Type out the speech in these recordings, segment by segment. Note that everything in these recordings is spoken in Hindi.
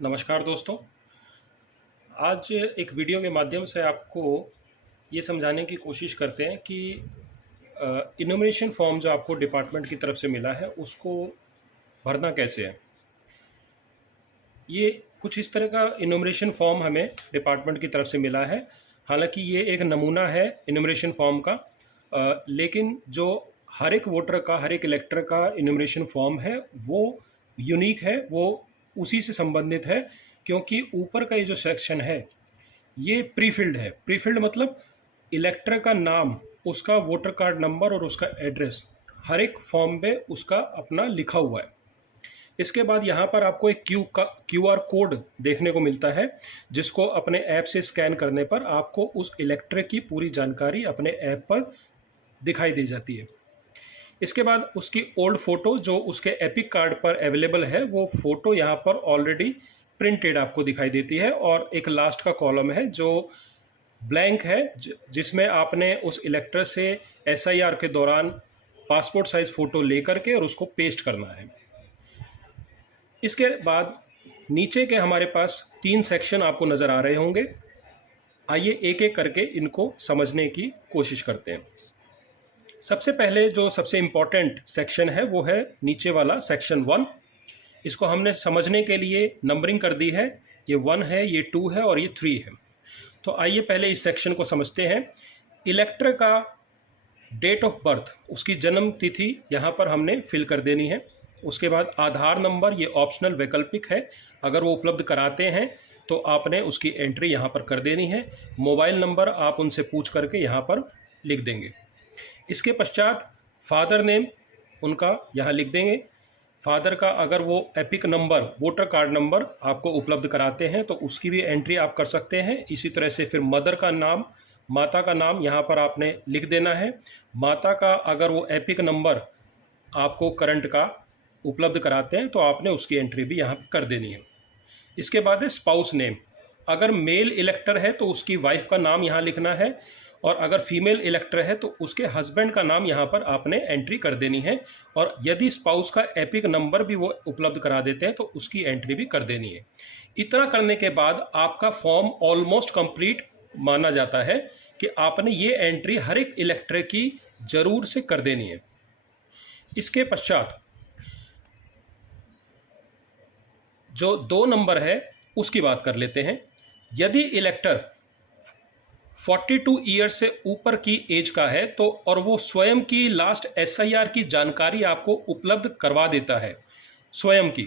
नमस्कार दोस्तों। आज एक वीडियो के माध्यम से आपको ये समझाने की कोशिश करते हैं कि इन्यूमरेशन फॉर्म जो आपको डिपार्टमेंट की तरफ से मिला है उसको भरना कैसे है। ये कुछ इस तरह का इन्यूमरेशन फॉर्म हमें डिपार्टमेंट की तरफ से मिला है। हालांकि ये एक नमूना है इन्यूमरेशन फॉर्म का, लेकिन जो हर एक वोटर का, हर एक इलेक्टर का इन्यूमरेशन फॉर्म है वो यूनिक है, वो उसी से संबंधित है। क्योंकि ऊपर का ये जो सेक्शन है ये प्रीफिल्ड है। प्रीफिल्ड मतलब इलेक्टर का नाम, उसका वोटर कार्ड नंबर और उसका एड्रेस हर एक फॉर्म पे उसका अपना लिखा हुआ है। इसके बाद यहाँ पर आपको एक क्यूआर कोड देखने को मिलता है, जिसको अपने ऐप से स्कैन करने पर आपको उस इलेक्टर की पूरी जानकारी अपने ऐप पर दिखाई दी जाती है। इसके बाद उसकी ओल्ड फ़ोटो जो उसके एपिक कार्ड पर अवेलेबल है, वो फ़ोटो यहाँ पर ऑलरेडी प्रिंटेड आपको दिखाई देती है। और एक लास्ट का कॉलम है जो ब्लैंक है, जिसमें आपने उस इलेक्टर से एसआईआर के दौरान पासपोर्ट साइज़ फ़ोटो लेकर के और उसको पेस्ट करना है। इसके बाद नीचे के हमारे पास 3 सेक्शन आपको नज़र आ रहे होंगे। आइए एक एक करके इनको समझने की कोशिश करते हैं। सबसे पहले जो सबसे इम्पॉर्टेंट सेक्शन है वो है नीचे वाला सेक्शन 1। इसको हमने समझने के लिए नंबरिंग कर दी है। ये 1 है, ये 2 है और ये 3 है। तो आइए पहले इस सेक्शन को समझते हैं। इलेक्टर का डेट ऑफ बर्थ, उसकी जन्म तिथि यहाँ पर हमने फिल कर देनी है। उसके बाद आधार नंबर, ये ऑप्शनल वैकल्पिक है, अगर वो उपलब्ध कराते हैं तो आपने उसकी एंट्री यहाँ पर कर देनी है। मोबाइल नंबर आप उनसे पूछ करके यहाँ पर लिख देंगे। इसके पश्चात फादर नेम उनका यहाँ लिख देंगे। फादर का अगर वो epic number, voter card number आपको उपलब्ध कराते हैं तो उसकी भी एंट्री आप कर सकते हैं। इसी तरह से फिर मदर का नाम, माता का नाम यहाँ पर आपने लिख देना है। माता का अगर वो एपिक नंबर आपको करंट का उपलब्ध कराते हैं तो आपने उसकी एंट्री भी यहाँ पर कर देनी है। इसके बाद है स्पाउस नेम। अगर मेल इलेक्टर है तो उसकी वाइफ का नाम यहाँ लिखना है, और अगर फीमेल इलेक्टर है तो उसके हस्बैंड का नाम यहाँ पर आपने एंट्री कर देनी है। और यदि स्पाउस का एपिक नंबर भी वो उपलब्ध करा देते हैं तो उसकी एंट्री भी कर देनी है। इतना करने के बाद आपका फॉर्म ऑलमोस्ट कंप्लीट माना जाता है कि आपने ये एंट्री हर एक इलेक्टर की जरूर से कर देनी है। इसके पश्चात जो 2 नंबर है उसकी बात कर लेते हैं। यदि इलेक्टर 42 ईयर से ऊपर की एज का है तो, और वो स्वयं की लास्ट एसआईआर की जानकारी आपको उपलब्ध करवा देता है स्वयं की,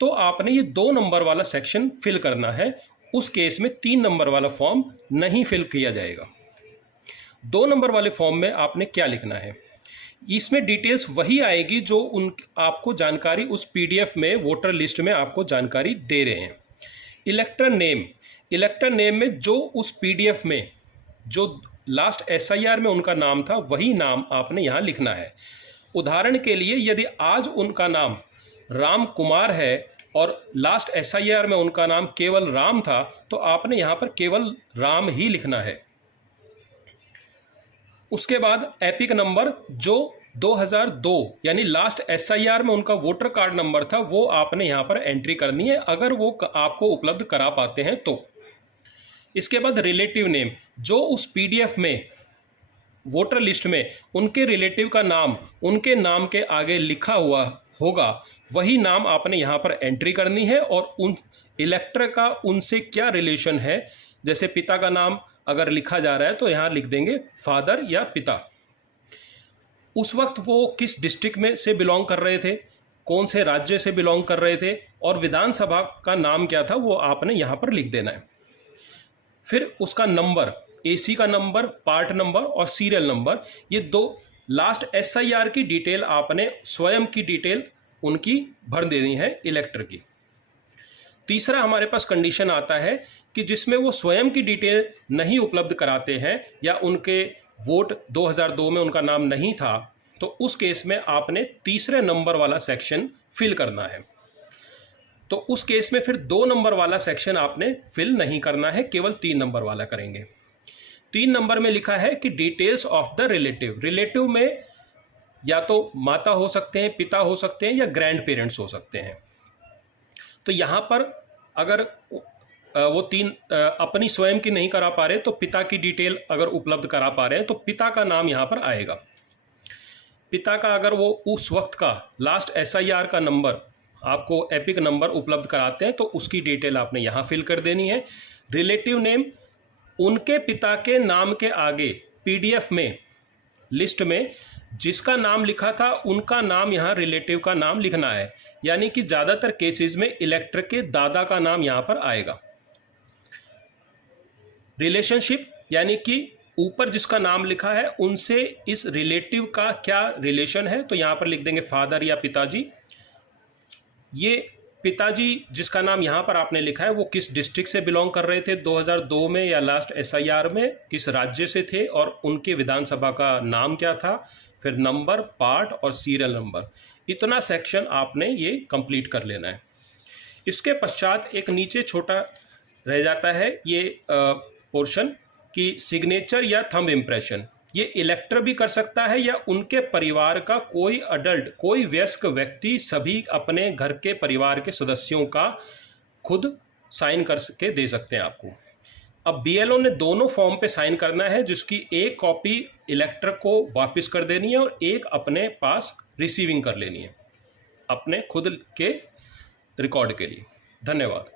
तो आपने ये 2 नंबर वाला सेक्शन फिल करना है। उस केस में 3 नंबर वाला फॉर्म नहीं फिल किया जाएगा। 2 नंबर वाले फॉर्म में आपने क्या लिखना है, इसमें डिटेल्स वही आएगी जो आपको जानकारी उस पीडीएफ में, वोटर लिस्ट में आपको जानकारी दे रहे हैं। इलेक्टर नेम में जो उस पीडीएफ में जो लास्ट एसआईआर में उनका नाम था वही नाम आपने यहाँ लिखना है। उदाहरण के लिए यदि आज उनका नाम राम कुमार है और लास्ट एसआईआर में उनका नाम केवल राम था तो आपने यहाँ पर केवल राम ही लिखना है। उसके बाद एपिक नंबर जो 2002 यानी लास्ट एसआईआर में उनका वोटर कार्ड नंबर था वो आपने यहाँ पर एंट्री करनी है, अगर वो आपको उपलब्ध करा पाते हैं तो। इसके बाद रिलेटिव नेम, जो उस पीडीएफ में, वोटर लिस्ट में उनके रिलेटिव का नाम उनके नाम के आगे लिखा हुआ होगा वही नाम आपने यहाँ पर एंट्री करनी है। और उन इलेक्टर का उनसे क्या रिलेशन है, जैसे पिता का नाम अगर लिखा जा रहा है तो यहाँ लिख देंगे फादर या पिता। उस वक्त वो किस डिस्ट्रिक्ट में से बिलोंग कर रहे थे, कौन से राज्य से बिलोंग कर रहे थे, और विधानसभा का नाम क्या था वो आपने यहाँ पर लिख देना है। फिर उसका नंबर, एसी का नंबर, पार्ट नंबर और सीरियल नंबर, ये 2 लास्ट एसआईआर की डिटेल आपने स्वयं की डिटेल उनकी भर देनी है इलेक्टर की। तीसरा हमारे पास कंडीशन आता है कि जिसमें वो स्वयं की डिटेल नहीं उपलब्ध कराते हैं या उनके वोट 2002 में उनका नाम नहीं था, तो उस केस में आपने तीसरे नंबर वाला सेक्शन फिल करना है। तो उस केस में फिर 2 नंबर वाला सेक्शन आपने फिल नहीं करना है, केवल 3 नंबर वाला करेंगे। 3 नंबर में लिखा है कि details of the relative. Relative में या तो माता हो सकते हैं, पिता हो सकते हैं या ग्रैंड पेरेंट्स हो सकते हैं। तो यहाँ पर अगर वो 3 अपनी स्वयं की नहीं करा पा रहे तो पिता की डिटेल अगर उपलब्ध करा पा रहे हैं तो पिता का नाम यहाँ पर आएगा। पिता का अगर वो उस वक्त का लास्ट SIR का नंबर आपको एपिक नंबर उपलब्ध कराते हैं तो उसकी डिटेल आपने यहाँ फिल कर देनी है। रिलेटिव नेम, उनके पिता के नाम के आगे PDF में लिस्ट में जिसका नाम लिखा था उनका नाम यहाँ रिलेटिव का नाम लिखना है, यानी कि ज़्यादातर केसेस में इलेक्टर के दादा का नाम यहाँ पर आएगा। रिलेशनशिप, यानी कि ऊपर जिसका नाम लिखा है उनसे इस रिलेटिव का क्या रिलेशन है, तो यहाँ पर लिख देंगे फादर या पिताजी। ये पिताजी जिसका नाम यहाँ पर आपने लिखा है वो किस डिस्ट्रिक्ट से बिलोंग कर रहे थे 2002 में या लास्ट SIR में, किस राज्य से थे और उनके विधानसभा का नाम क्या था, फिर नंबर, पार्ट और सीरियल नंबर। इतना सेक्शन आपने ये कंप्लीट कर लेना है। इसके पश्चात एक नीचे छोटा रह जाता है ये पोर्शन कि सिग्नेचर या थंब इम्प्रेशन। ये इलेक्टर भी कर सकता है या उनके परिवार का कोई अडल्ट, कोई वयस्क व्यक्ति, सभी अपने घर के परिवार के सदस्यों का खुद साइन करके दे सकते हैं आपको। अब BLO ने दोनों फॉर्म पे साइन करना है, जिसकी एक कॉपी इलेक्टर को वापस कर देनी है और एक अपने पास रिसीविंग कर लेनी है अपने खुद के रिकॉर्ड के लिए। धन्यवाद।